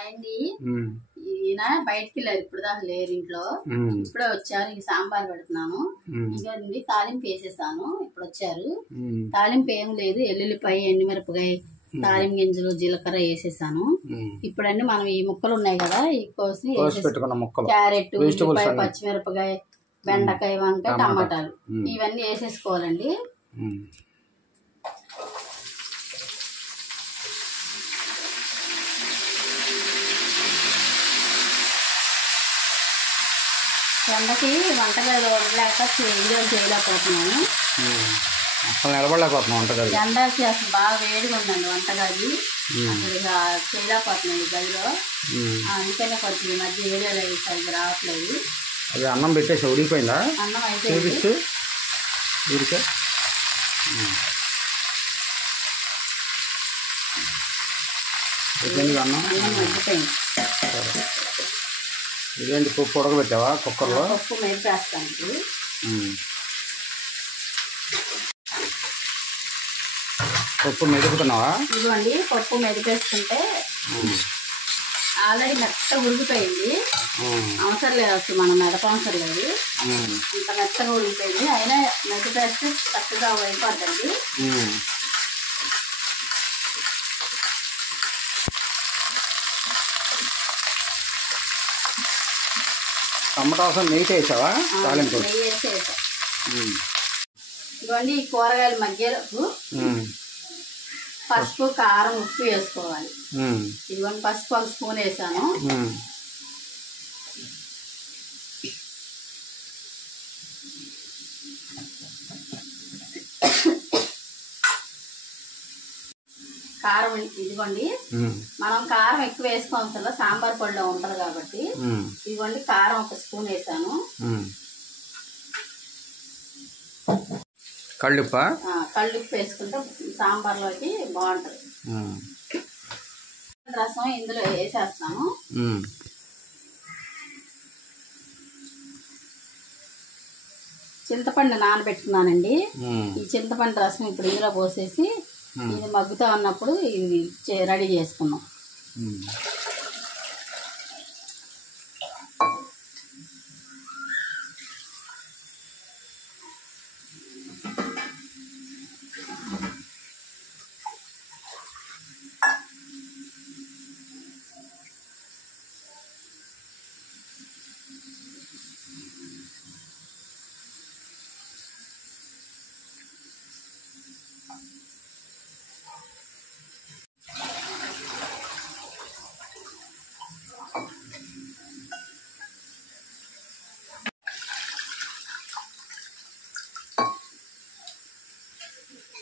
అండి ఈయన బయటికి వెళ్ళారు, ఇప్పుడు దాకా లేరు ఇంట్లో. ఇప్పుడే వచ్చారు. ఇంక సాంబార్ పెడుతున్నాను. ఇంకా తాలింపు వేసేసాను. ఇప్పుడు వచ్చారు. తాలింపు ఏం లేదు, ఎల్లుల్లిపాయ, ఎండుమిరపకాయ, తాలింపు గింజలు, జీలకర్ర వేసేసాను. ఇప్పుడన్నీ మనం ఈ ముక్కలు ఉన్నాయి కదా, ఈ కోసి క్యారెట్, ఉల్లిపాయ, పచ్చిమిరపకాయ, బెండకాయ, వంకాయ, టమాటాలు ఇవన్నీ వేసేసుకోవాలండి. ఎండకి వంటగది లేక చేయలేకపోతున్నాను. నిలబడలేకపోతున్నాం వంటగది. ఎండకి అసలు బాగా వేడిగా ఉందండి వంటగది. అసలు ఇక చేయలేకపోతున్నాం ఈ గదిలో. అందుకనే కొంచెం ఈ మధ్య వీడియోలు సరిగ్గా రావట్లేదు. అది అన్నం పెట్టేసి ఉడికిపోయిందా? అన్నం అయిపోయింది. అన్నం ఉడికిపోయింది. ఇదేంటి పప్పు ఉడకబెట్టావా కుక్కర్లో? పప్పు మెరిపేస్తాను ఇప్పుడు. పప్పు మెదుపుతున్నావా? ఇదిగోండి పప్పు మెదిపేసుకుంటే ఆల్రెడీ మెత్తగా ఉడికిపోయింది. అవసరం లేదు, అసలు మనం మెదపవసరం లేదు. ఇంత మెత్తగా ఉడికిపోయింది. అయినా మెదిపేస్తే చక్కగా అయిపోద్దండి. టమాటా నెయ్యి వేసావా? తాలింపు నెయ్యి వేసేసా. ఇదిగోండి ఈ కూరగాయలు మధ్యలోపు పసుపు, కారం, ఉప్పు వేసుకోవాలి. ఇదిగోండి పసుపు 1 స్పూన్ వేసాను. కారం ఇదిగోండి, మనం కారం ఎక్కువ వేసుకోవాల్సిన సాంబార్ పొడిలో ఉంటుంది కాబట్టి. ఇదిగోండి కారం 1 స్పూన్ వేసాను. కళ్ళుప్ప వేసుకుంటే సాంబార్లోకి బాగుంటుంది. రసం ఇందులో వేసేస్తాను. చింతపండు నానబెట్టుకున్నానండి. ఈ చింతపండు రసం ఇప్పుడు ఇందులో పోసేసి ఇది మగ్గుతా ఉన్నప్పుడు ఇది రెడీ చేసుకున్నాం.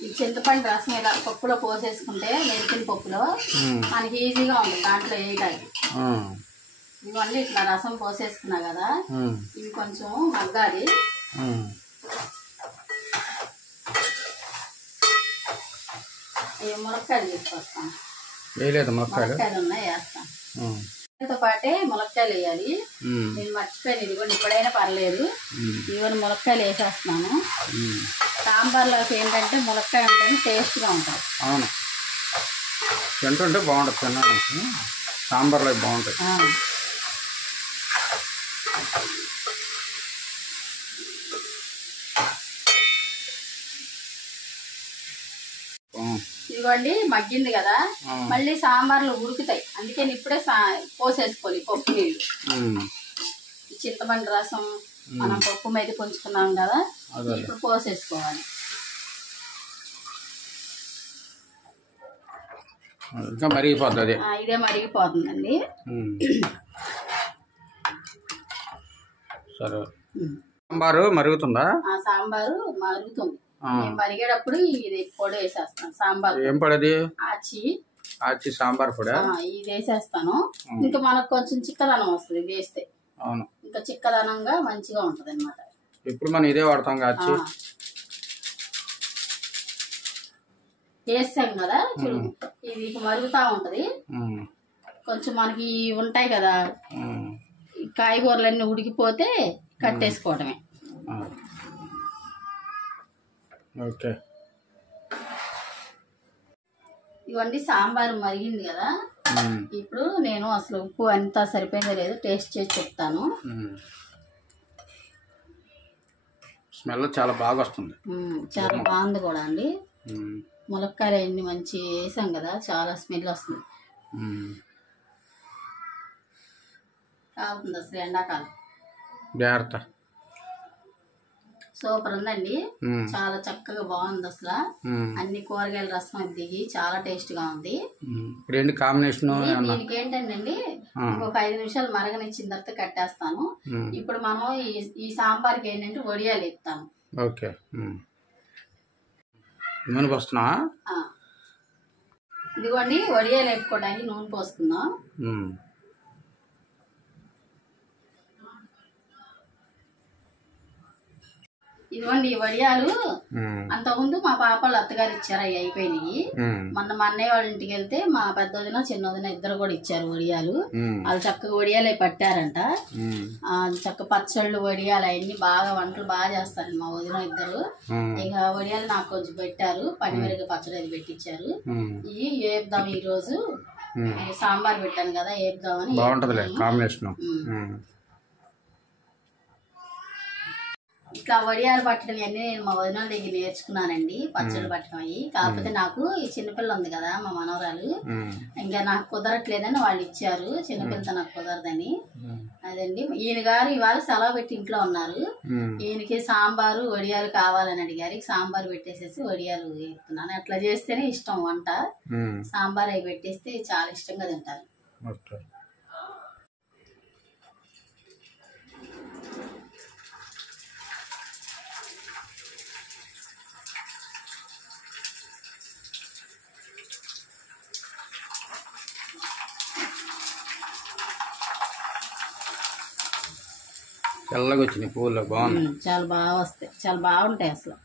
ఈ చింతపండు రసం ఇలా పప్పులో పోసేసుకుంటే మెరికిన పప్పులో మనకి ఈజీగా ఉంటుంది దాంట్లో వేయడానికి. ఇవన్నీ ఇట్లా రసం పోసేసుకున్నా కదా, ఇవి కొంచెం మగ్గాలి. ఈ ములక్కాయలు తీసుకొస్తాను. ములక్కాయలు ఉన్నాయి, వేస్తాను. తో పాటే ములక్కాయలు వేయాలి. నేను మర్చిపోయాను, ఇది కూడా ఇప్పుడైనా పర్లేదు. ఇవన్నీ ములక్కాయలు వేసేస్తున్నాను. సాంబార్లోకి ఏంటంటే ములక్కాయ ఉంటేనే టేస్ట్గా ఉంటుంది. అవును, తింటుంటే బాగుంటుంది. తినడానికి సాంబార్లో బాగుంటుంది. ఇదిగోండి మగ్గింది కదా, మళ్ళీ సాంబార్లు ఉడుకుతాయి. అందుకే ఇప్పుడే పోసేసుకోవాలి పప్పు నీళ్ళు. చింతపండు రసం మనం పప్పు మీద పుంజుకున్నాం కదా, ఇప్పుడు పోసేసుకోవాలి. మరిగిపోతుంది. ఇదే మరిగిపోతుందండి. సరే, సాంబారు మరుగుతుందా? సాంబారు మరుగుతుంది. మరిగేటప్పుడు ఇది పొడి వేసేస్తాను. సాంబార్ ఏం పొడి? ఆచి సాంబార్ పొడి ఇది వేసేస్తాను. ఇంకా మనకు కొంచెం చిక్కదనం వస్తుంది వేస్తే. అవును, ఇంకా చిక్కదనంగా మంచిగా ఉంటది అన్నమాట. ఇప్పుడు మనం ఇదే వాడతాం. ఆచి వేస్తాం కదా, ఇది మరుగుతా ఉంటది. కొంచెం మనకి ఉంటాయి కదా కాయగూరలన్నీ ఉడికిపోతే కట్టేసుకోవడమే. ఓకే, ఇవన్నీ సాంబార్ మరిగింది కదా, ఇప్పుడు నేను అసలు ఉప్పు అంతా సరిపోయిందో లేదో టేస్ట్ చేసి చెప్తాను. స్మెల్ చాలా బాగా వస్తుంది. చాలా బాగుంది కూడా అండి. ములక్కాయలు అన్ని మంచి వేసాం కదా, చాలా స్మెల్ వస్తుంది. కావుతుంది అసలు ఎండాకాలం. జాగ్రత్త. సూపర్ ఉందండి, చాలా చక్కగా బాగుంది అసలు. అన్ని కూరగాయల రసం అది దిగి చాలా టేస్ట్ గా ఉంది. కాంబినేషన్ దీనికి ఏంటండి, ఒక 5 నిమిషాలు మరగనిచ్చిన తర్వాత కట్టేస్తాను. ఇప్పుడు మనం ఈ సాంబార్కి ఏంటంటే వడియాలు వేపుతాము. ఓకే, నూనె పోస్తున్నా. ఇదిగోండి వడియాలు వేపుకోవడానికి నూనె పోస్తున్నాం. ఇదిగోండి ఈ వడియాలు అంతకుముందు మా పాపలు అత్తగారు ఇచ్చారు, అవి అయిపోయినాయి. మొన్న మా అన్నయ్య వాళ్ళ ఇంటికి వెళ్తే మా పెద్దదిన చిన్నదిన ఇద్దరు కూడా ఇచ్చారు వడియాలు. వాళ్ళు చక్కగా వడియాలు పట్టారంట. చక్క పచ్చళ్ళు వడియాలు అవన్నీ బాగా వంటలు బాగా చేస్తారండి మా వదిన ఇద్దరు. ఇక వడియాలు నాకు కొంచెం పెట్టారు, పనిమిరగ పచ్చడి అది పెట్టించారు. ఇవి వేపుదాం ఈ రోజు. సాంబార్ పెట్టాను కదా, వేపుదామని. బాగుంటది కాంబినేషన్. ఇట్లా వడియాలు పట్టడం అన్నీ నేను మా వదిన దగ్గర నేర్చుకున్నానండి, పచ్చళ్ళు పట్టడం అయ్యి. కాకపోతే నాకు ఈ చిన్నపిల్ల ఉంది కదా మా మనవరాలు, ఇంకా నాకు కుదరట్లేదని వాళ్ళు ఇచ్చారు. చిన్నపిల్లతో నాకు కుదరదని. అదండి, ఈయన గారు ఇవాళ సెలవు పెట్టి ఇంట్లో ఉన్నారు. ఈయనకి సాంబారు వడియాలు కావాలని అడిగారు. సాంబార్ పెట్టేసేసి వడియాలు వేస్తున్నాను. అట్లా చేస్తేనే ఇష్టం వంట. సాంబార్ అవి పెట్టేస్తే చాలా ఇష్టంగా తింటారు. తెల్లగా వచ్చినాయి పూలు, బాగుంది. చాలా బాగా వస్తాయి, చాలా బాగుంటాయి అసలు.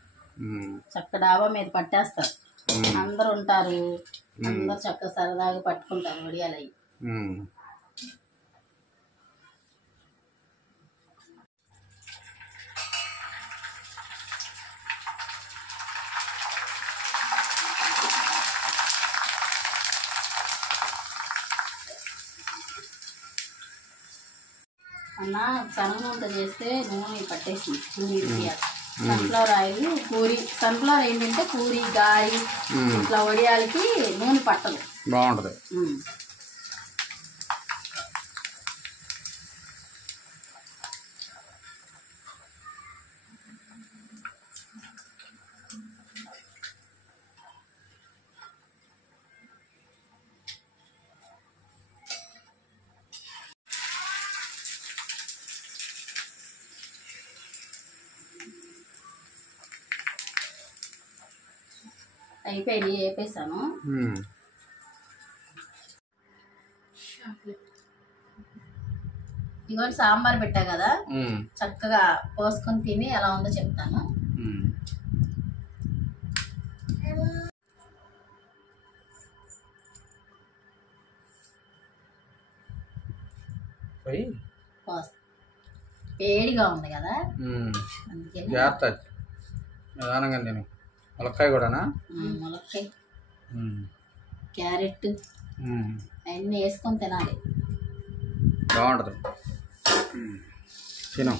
చక్క డాబా మీద పట్టేస్తారు, అందరు ఉంటారు, అందరు చక్క సరదాగా పట్టుకుంటారు వడియాలు అవి. అన్న శనగ నూనె చేస్తే నూనె పట్టేసింది పూరీకి. సన్ఫ్లవర్ ఆయిల్ పూరి, సన్ఫ్లవర్ ఏంటంటే పూరి గారి ఇట్లా వడియాలకి నూనె పట్టదు, బాగుంటది. అయిపోయి వేపేసాను. ఇవాళ సాంబార్ పెట్టా కదా, చక్కగా పోసుకొని తిని ఎలా ఉందో చెప్తాను. వేడిగా ఉంది కదా, అందుకని నిదానంగా తిను. ములక్కాయ కూడానా? ములక్కాయ, క్యారెట్ అవన్నీ వేసుకొని తినాలి, బాగుంటుంది. తిను.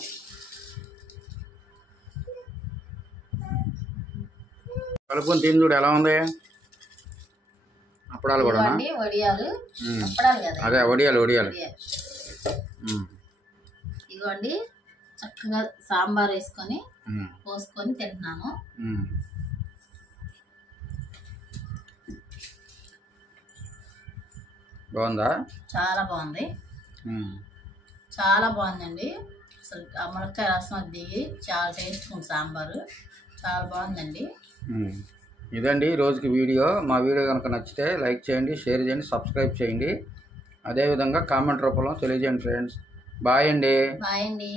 కలుపుకొని తిని చూడు ఎలా ఉంది. అప్పడాలు కూడా, వడియాలు, అప్పడాలు కదా, అదే వడియాలు. ఇదిగోండి చక్కగా సాంబార్ వేసుకొని పోసుకొని తింటున్నాను. బాగుందా? చాలా బాగుంది, చాలా బాగుందండి. అసలు ములక్కాయ రసం దిగి చాలా టేస్ట్ ఉంది సాంబారు, చాలా బాగుందండి. ఇదండి రోజుకి వీడియో. మా వీడియో కనుక నచ్చితే లైక్ చేయండి, షేర్ చేయండి, సబ్స్క్రైబ్ చేయండి. అదేవిధంగా కామెంట్ రూపంలో తెలియజేయండి ఫ్రెండ్స్. బాయ్ అండి. బాయ్ అండి.